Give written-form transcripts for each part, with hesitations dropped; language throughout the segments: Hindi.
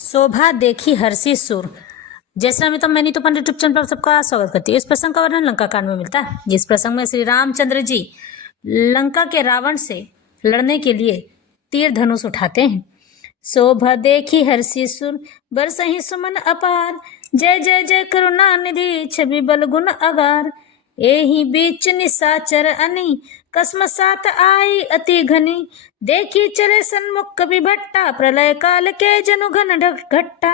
शोभा देखी हर्षी सुर। जय श्री राम मित्रों, मैं नीतू पंडित यूट्यूब चैनल पर सबका स्वागत करती हूँ। इस प्रसंग का वर्णन लंका कांड में मिलता है, जिस प्रसंग में श्री रामचंद्र जी लंका के रावण से लड़ने के लिए तीर धनुष उठाते हैं। शोभा देखी हर्षी सुर, बरसहि सुमन अपार, जय जय जय करुणा निधि, छवि बल गुण अगार। एहि बीच निशाचर अनि, कसम साथ आई अति घनी, देखी चले सन्मुख कवि भट्टा, प्रलय काल के जनु घन घट्टा।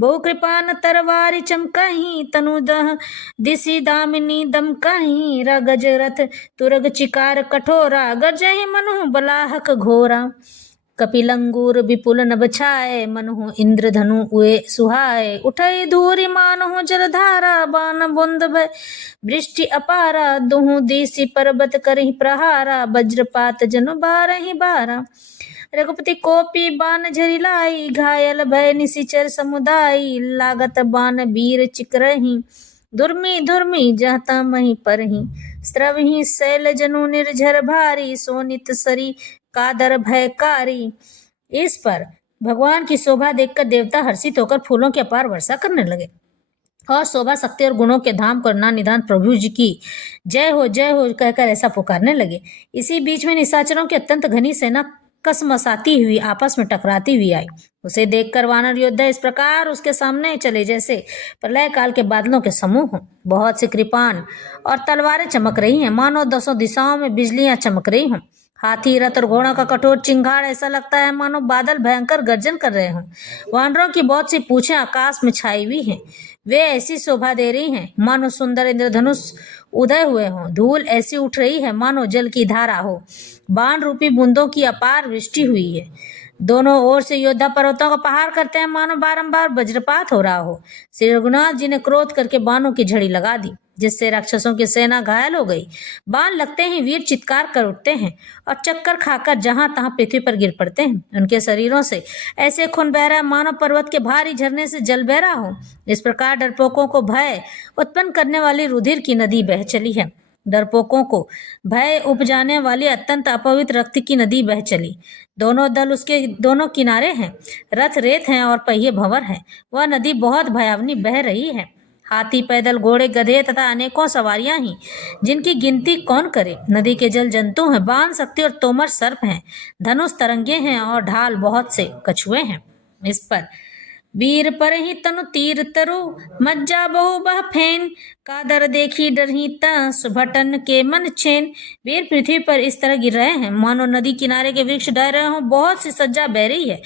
बहु कृपान तरवारी चमकहीं, तनु दह दिशि दामिनी दमकहीं, रगज रथ तुरग चिकार कठोरा, गरजहि मनु बलाहक घोरा। कपिलंगूर विपुल नभ छाए, मनहु इंद्र धनु उए सुहाए। उठई धूरि मानहु जलधारा, बान बुंद भय वृष्टि अपारा। दुहु दिशि पर्वत करहि प्रहारा, वज्रपात जनु बारहि बारा। रघुपति कोपी बान झरि लाई, घायल भय निशिचर समुदाय। लागत बान वीर चिकरहि, धुर्मि धुर्मि जहता मही परहि। स्रवहि शैल जनु निर्झर भारी, सोनित सरी कादर भयकारी। इस पर भगवान की शोभा देखकर देवता हर्षित होकर फूलों की अपार वर्षा करने लगे और शोभा शक्ति और गुणों के धाम करुणा निधान प्रभु जी की जय हो कहकर ऐसा पुकारने लगे। इसी बीच में निशाचरों की अत्यंत घनी सेना कसमसाती हुई आपस में टकराती हुई आई। उसे देखकर वानर योद्धा इस प्रकार उसके सामने चले जैसे प्रलय काल के बादलों के समूह हों। बहुत से कृपान और तलवारें चमक रही हैं, मानो दसों दिशाओं में बिजलियां चमक रही हों। हाथी रथ और घोड़ों का कठोर चिंगाड़ ऐसा लगता है मानो बादल भयंकर गर्जन कर रहे हों। वानरों की बहुत सी पूंछें आकाश में छाई हुई हैं, वे ऐसी शोभा दे रही हैं मानो सुंदर इंद्रधनुष उदय हुए हों। धूल ऐसी उठ रही है मानो जल की धारा हो, बाण रूपी बूंदों की अपार वृष्टि हुई है। दोनों ओर से योद्धा पर्वतों का प्रहार करते हैं मानो बारंबार वज्रपात हो रहा हो। श्री रघुनाथ जी ने क्रोध करके बाणों की झड़ी लगा दी, जिससे राक्षसों की सेना घायल हो गई। बाण लगते ही वीर चित्कार कर उठते हैं और चक्कर खाकर जहां तहां पृथ्वी पर गिर पड़ते हैं। उनके शरीरों से ऐसे खून बह रहा है मानो पर्वत के भारी झरने से जल बह रहा हो। इस प्रकार डरपोकों को भय उत्पन्न करने वाली रुधिर की नदी बह चली है। डरपोकों को भय उपजाने वाली अत्यंत अपवित्र रक्त की नदी बह चली। दोनों दल उसके दोनों किनारे हैं, रथ रेत हैं और पहिए भंवर हैं। वह नदी बहुत भयावनी बह रही है। हाथी, पैदल, घोड़े, गधे तथा अनेकों सवारियां ही, जिनकी गिनती कौन करे। नदी के जल जंतु हैं, बाण शक्ति और तोमर सर्प हैं, धनुष तरंगे हैं और ढाल बहुत से कछुए हैं। इस पर वीर पर ही तनु तीर तरु, मज्जा बहु बह फेन, कादर देखी डरही ता, सुभटन के मन छेन। वीर पृथ्वी पर इस तरह गिर रहे हैं मानो नदी किनारे के वृक्ष डर रहे हों। बहुत सी सज्जा बह रही है,